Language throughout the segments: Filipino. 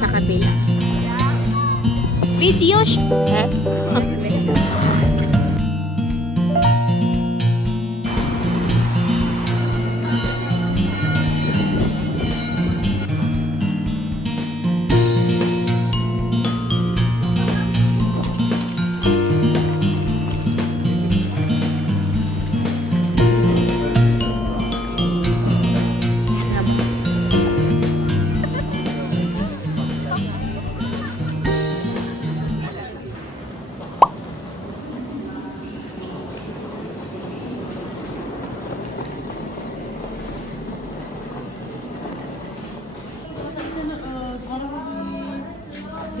sa kabila. Video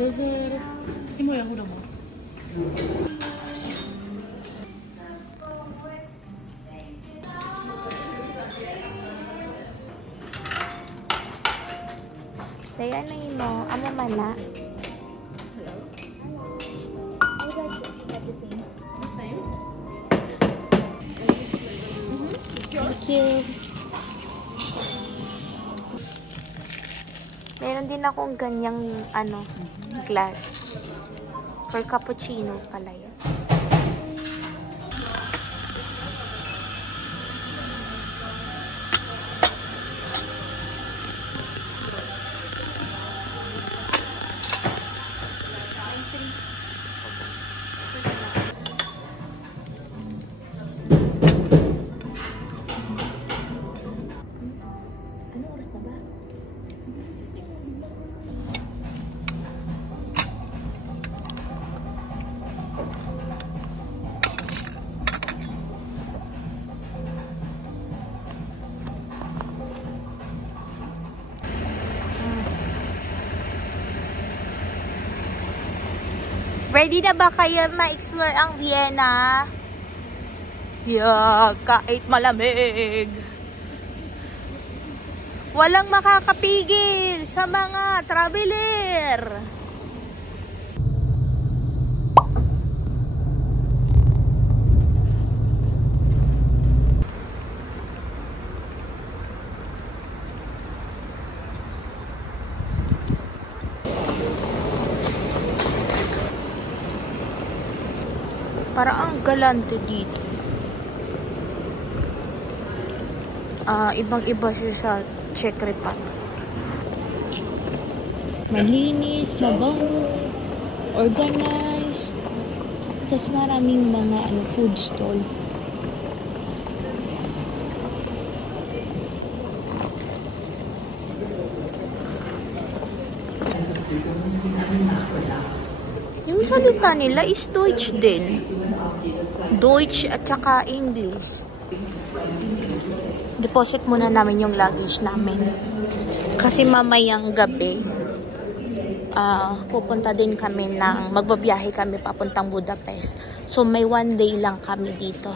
Dessert. Gusto mo yung ulo mo? Kaya ano yun mo? Ano man na? Hello? I would like to get the same. The same? Thank you. Meron din akong ganyang ano, glass. For cappuccino pala yun. Ano oras na ba? Ready na ba kayo ma-explore ang Vienna? Yeah, kahit malamig. Walang makakapigil sa mga traveler. Parang ang galante dito. Ibang-iba siya sa Czech Republic. Malinis, mabango, organized. Tapos maraming mga food stall. Yung salita nila is Deutsch din. Deutsch at saka English. Deposit muna namin yung luggage namin. Kasi mamayang gabi, pupunta din kami magbabiyahe kami papuntang Budapest. So may 1 day lang kami dito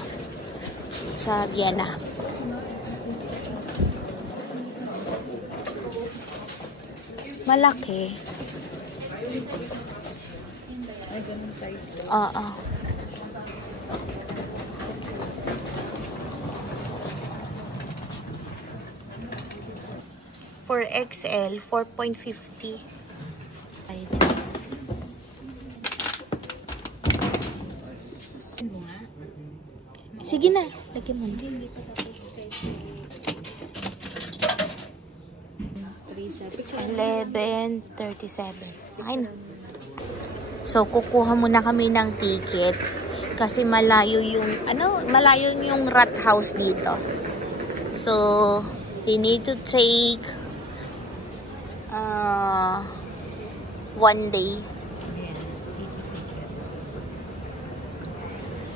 sa Vienna. Malaki. Oo. For XL, 4.50. Sige na, lagyan mo na. 11:37. Ay na. So, kukuha muna kami ng ticket kasi malayo yung rat house dito. So, we need to take 1 day.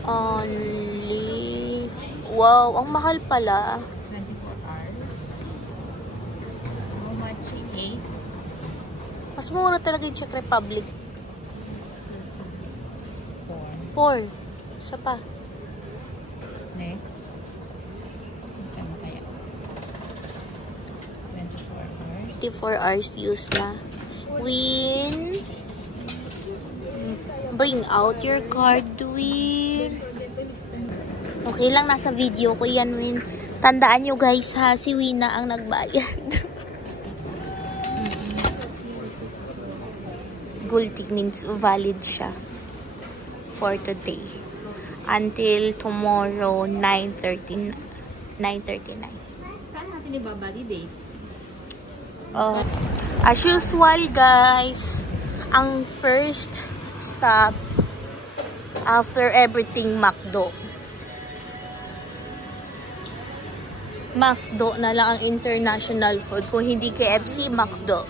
Only, wow, ang mahal pala. 24 hours. How much? 8? Mas mura talaga yung Czech Republic. 4. Isa pa. Next. Magkano kaya? 24 hours. 24 hours use na. Win. Bring out your card, Win. Okay lang, nasa video ko yan, Win. Tandaan nyo guys ha, si Wina ang nagbayad. Gulti means valid siya for today. Until tomorrow, 9:39. Saan natin i-validate? As usual, guys, ang first stop after everything, McDo. McDo na lang ang international food. Kung hindi KFC, McDo.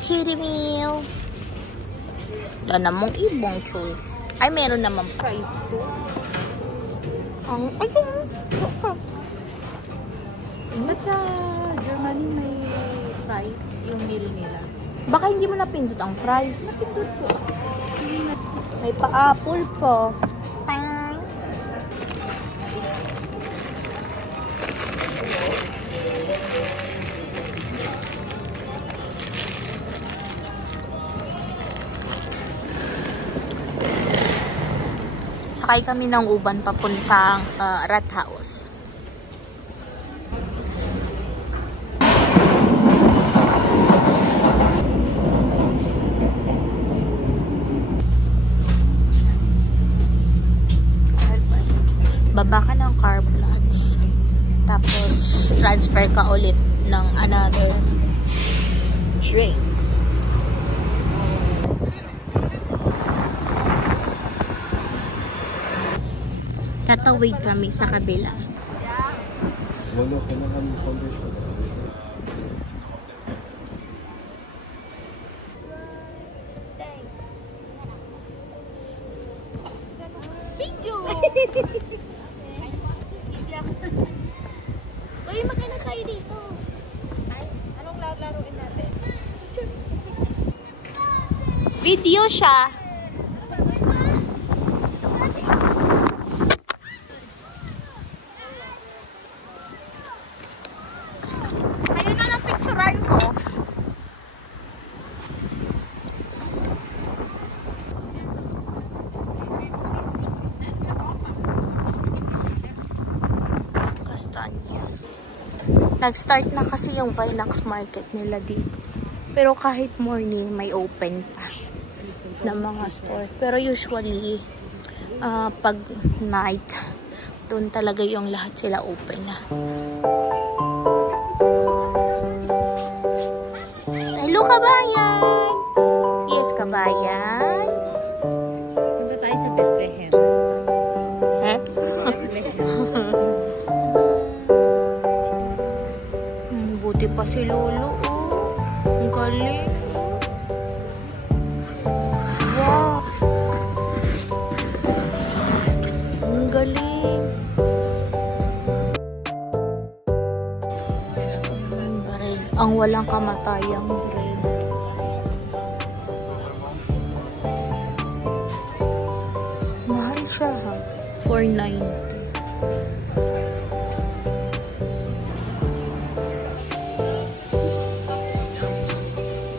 Chili meal. Wala namang ibang choice. Ay, meron naman price food. Ayun. Ba't sa Germany may price yung meal nila? Baka hindi mo napindot ang price. Napindot po. May pa-apple po. Pang. Sakay kami ng uban papuntang Rathaus. Baba ka ng Carblats. Tapos, transfer ka ulit ng another drink. Tatawid kami sa kabila. Uy, magkano tayo dito? Ay, anong laruin natin? Video siya. Ayun na lang picturean ko. Castañas. Nag-start na kasi yung Vinax market nila dito. Pero kahit morning, may open pa na mga store. Pero usually, pag night, doon talaga yung lahat sila open na. Hello, kabayan! Yes, kabayan. Punta tayo sa Bethlehem. Eh? Buti pa si Lolo, oh. Ang galing. Wow. Ang galing. Ang walang kamatayang bread. Mahal siya, ha? $4.90.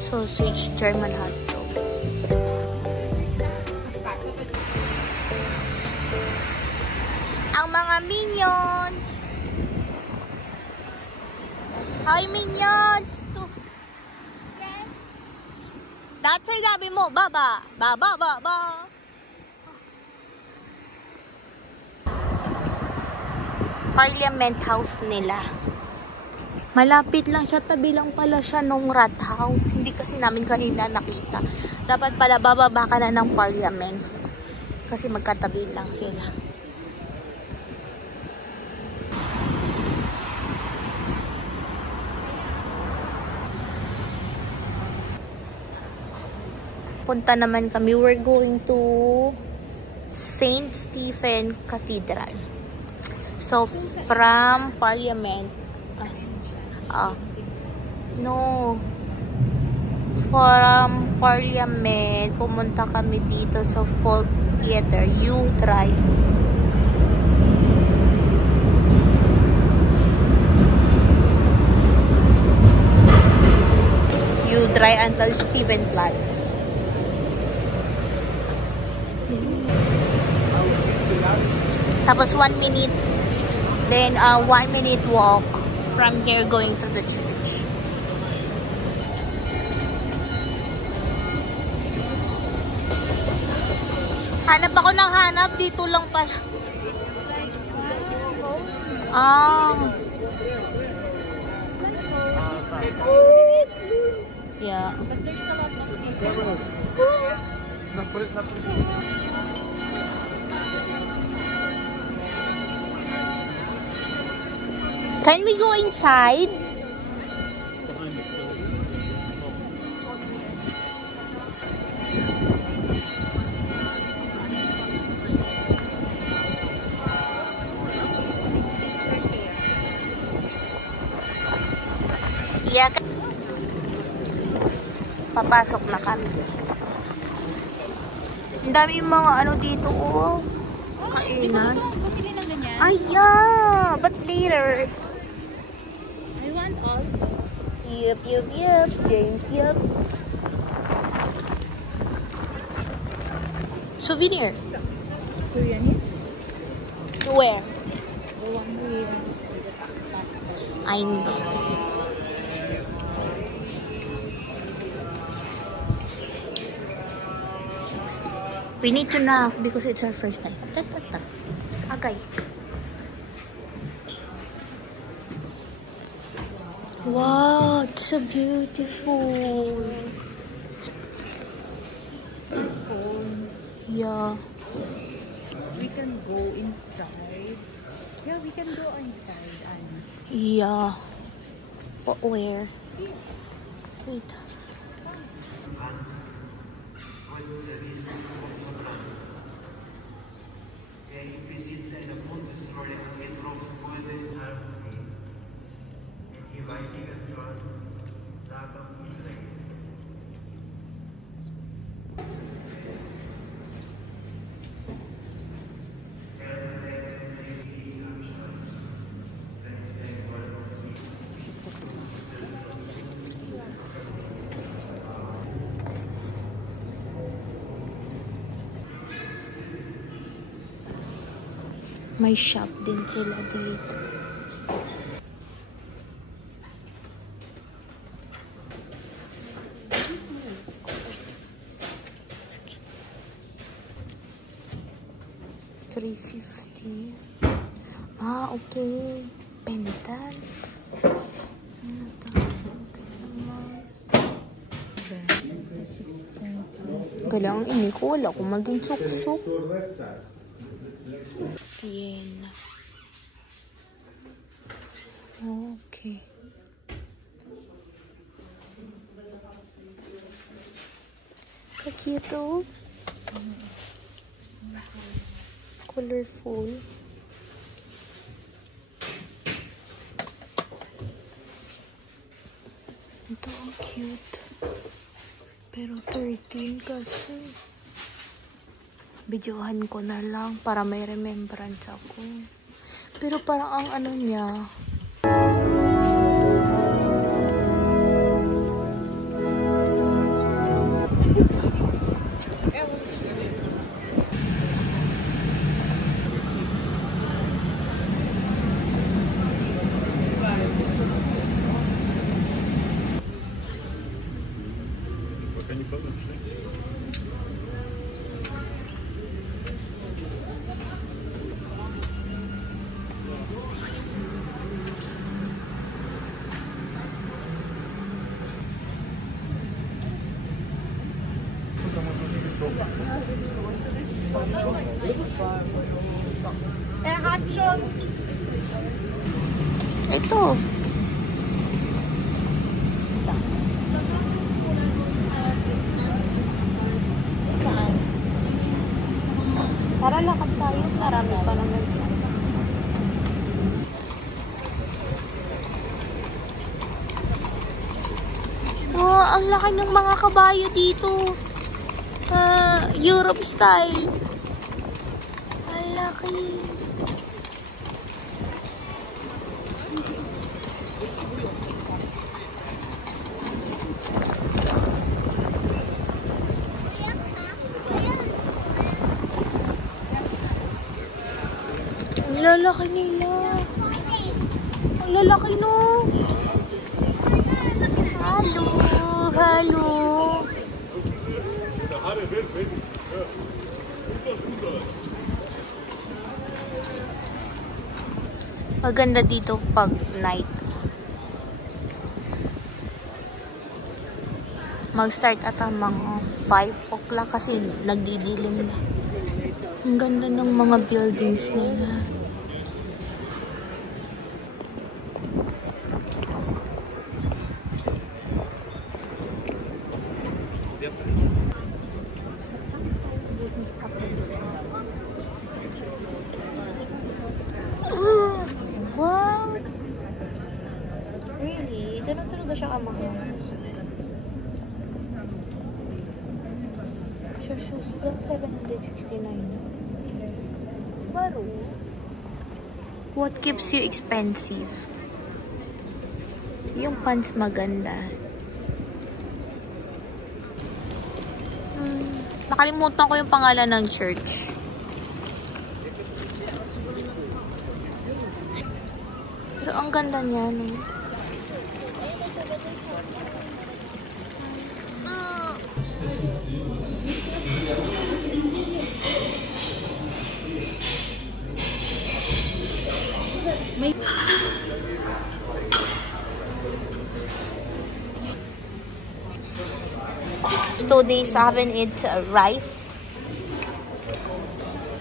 Sausage, German hotdog. Ang mga minions. Hi, minions. That's ay sabi mo, baba. Baba, baba. Parliament House nila. Malapit lang siya, tabi lang pala siya nung Rathaus. Hindi kasi namin kanina nakita. Dapat pala bababa ka na ng Parliament. Kasi magkatabi lang sila. Punta naman kami. We're going to St. Stephen Cathedral. So, from Parliament, no, from Parliament, pumunta kami dito sa Folk Theater, U-Drive. U-Drive until Stephenplatz. Tapos 1 minute Then, 1-minute walk from here going to the church. Hanap ako ng hanap. Dito lang pala. Yeah. But there's a lot of people. Can we go inside? Yeah. Papasok na kami. Ang dami mga ano dito, oh. Kainan. Bumili ng ganyan. Ay, yeah. But later. I want all. Yup. James, yup. Souvenir. Koreanese. Where? The one with this passport. I know. We need to knock because it's our first time. Okay. Wow, it's so beautiful. Yeah. We can go inside. Yeah, we can go inside. Anne. Yeah. But where? Wait. Im Besitz einer Bundesrolle angetroffen wurde, haben sie in gewaltiger Zahl Rat auf Israel. May shop din sila dito. $350. Ah, okay. Pentan. Kailangan ini ko. Wala ko maging suksok. Yen. Okay. Cute, oh. Colorful. Ito, cute. Pero 13 kasi. Videohan ko na lang para may remembrance ako. Pero parang ang ano niya. Ito. Saan? Tara, lakad tayo. Marami pa naman. Oh, ang laki ng mga kabayo dito. Europe style. Ang laki. Ang lalaki nila. Lalaki no. Halo. Halo. Maganda dito pag night. Mag-start ata mga 5 o'clock kasi nagdidilim na. Ang ganda ng mga buildings nila. Wow! Really? Ganun talaga siya kamahal. Sa shoes lang 769. Baro. What keeps you expensive? Yung pants maganda. Nakalimutan ko yung pangalan ng church. Pero ang ganda niya, no? Today, sa having it rice.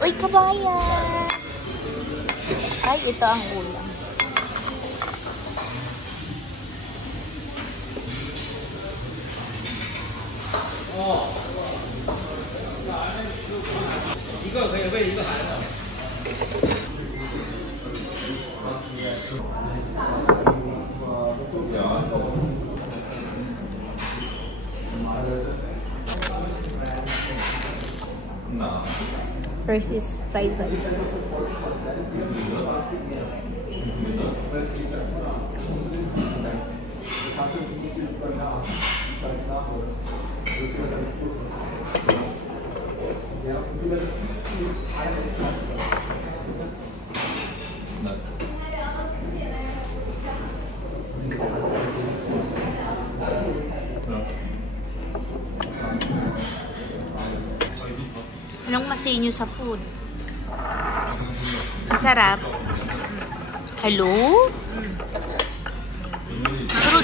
Uy, kabayan! Ay, ito ang ulam. First is fried rice. Anong masay nyo sa food? Masarap? Hello? Pero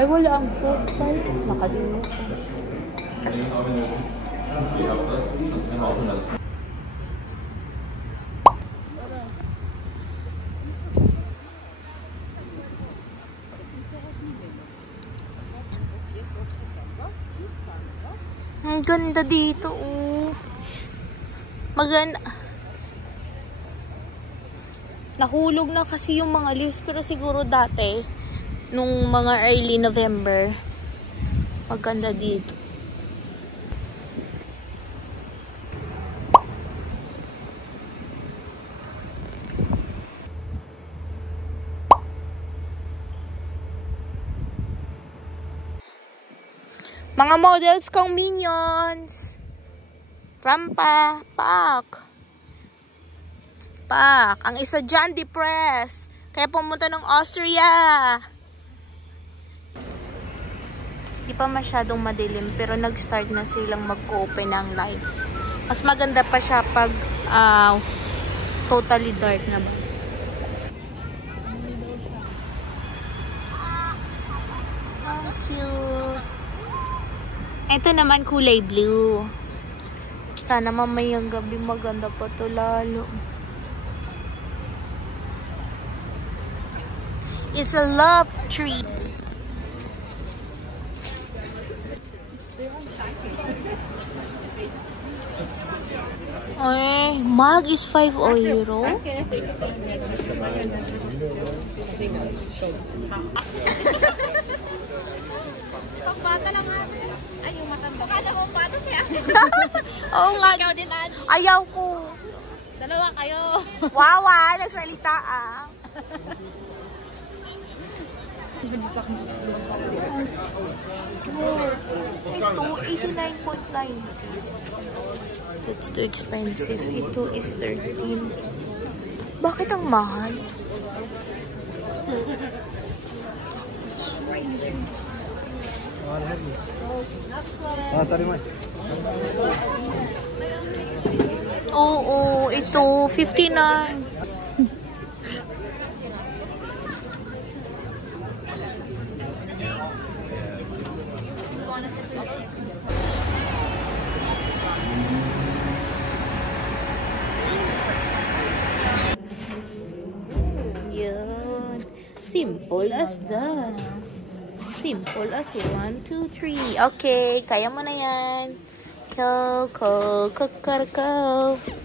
ay, wala ang food pie. Nakalimutan. Ang ganda dito, oh. Maganda. Nahulog na kasi yung mga leaves, pero siguro dati, nung mga early November, maganda dito. Mga models kong minions. Rampa, Pak. Ang isa dyan, depressed. Kaya pumunta ng Austria. Di pa masyadong madilim, pero nag-start na silang mag-open ng lights. Mas maganda pa siya pag totally dark na ba. How cute. Ito naman kulay blue. Sana mamayang gabi maganda pa to lalo. It's a love tree. Ay, mug is 5 euro. Pagbata lang natin. Ay, yung matanda. Kala mo bata siya. Oo nga. Ikaw din, Ann. Ayaw ko. Dalawa kayo. Wawa, nagsalita ah. Ito, 89.9. That's too expensive. Ito is 13. Bakit ang mahal? Oo, ito 59. Yun. Simple as that. Simple as 1, 2, 3. Okay, kaya mo na yan. Go, go, go, go, go.